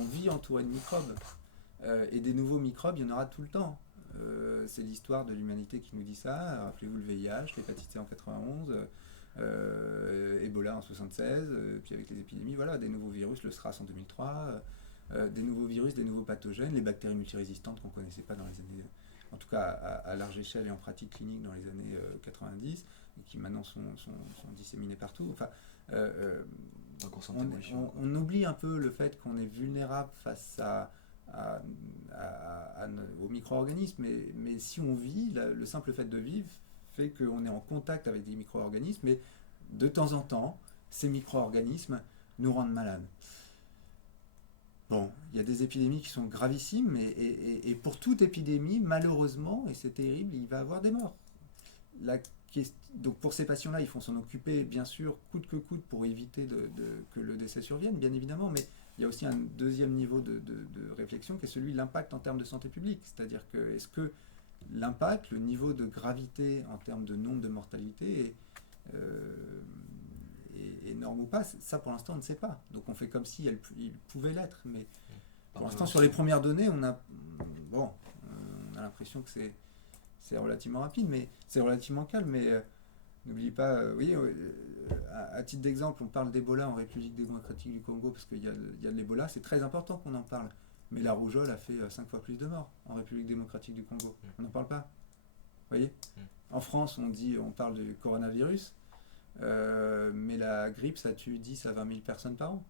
on vit entouré de microbes. Et des nouveaux microbes, il y en aura tout le temps. C'est l'histoire de l'humanité qui nous dit ça. Rappelez-vous le VIH, l'hépatite C en 91, Ebola en 76, puis avec les épidémies, voilà, des nouveaux virus, le SRAS en 2003, des nouveaux virus, des nouveaux pathogènes, les bactéries multirésistantes qu'on ne connaissait pas dans les années, en tout cas à large échelle et en pratique clinique dans les années 90, et qui maintenant sont disséminées partout. Enfin, Donc on s'en évolution. on oublie un peu le fait qu'on est vulnérable face à, aux micro-organismes, mais si on vit, le simple fait de vivre fait qu'on est en contact avec des micro-organismes, et de temps en temps, ces micro-organismes nous rendent malades. Bon, il y a des épidémies qui sont gravissimes, et pour toute épidémie, malheureusement, et c'est terrible, il va y avoir des morts. Donc pour ces patients-là, il faut s'en occuper, bien sûr, coûte que coûte, pour éviter que le décès survienne, bien évidemment, mais il y a aussi un deuxième niveau de réflexion qui est celui de l'impact en termes de santé publique. C'est-à-dire que est-ce que l'impact, le niveau de gravité en termes de nombre de mortalité est énorme ou pas? Ça, pour l'instant, on ne sait pas. Donc on fait comme si il pouvait l'être, mais pour l'instant, sur les premières données, on a l'impression que c'est relativement rapide, mais c'est relativement calme, mais n'oubliez pas, oui, à titre d'exemple, on parle d'Ebola en République démocratique du Congo parce qu'il y a de l'Ebola, c'est très important qu'on en parle, mais la rougeole a fait 5 fois plus de morts en République démocratique du Congo, on n'en parle pas, vous voyez. En France, on parle du coronavirus, mais la grippe, ça tue 10 à 20 000 personnes par an.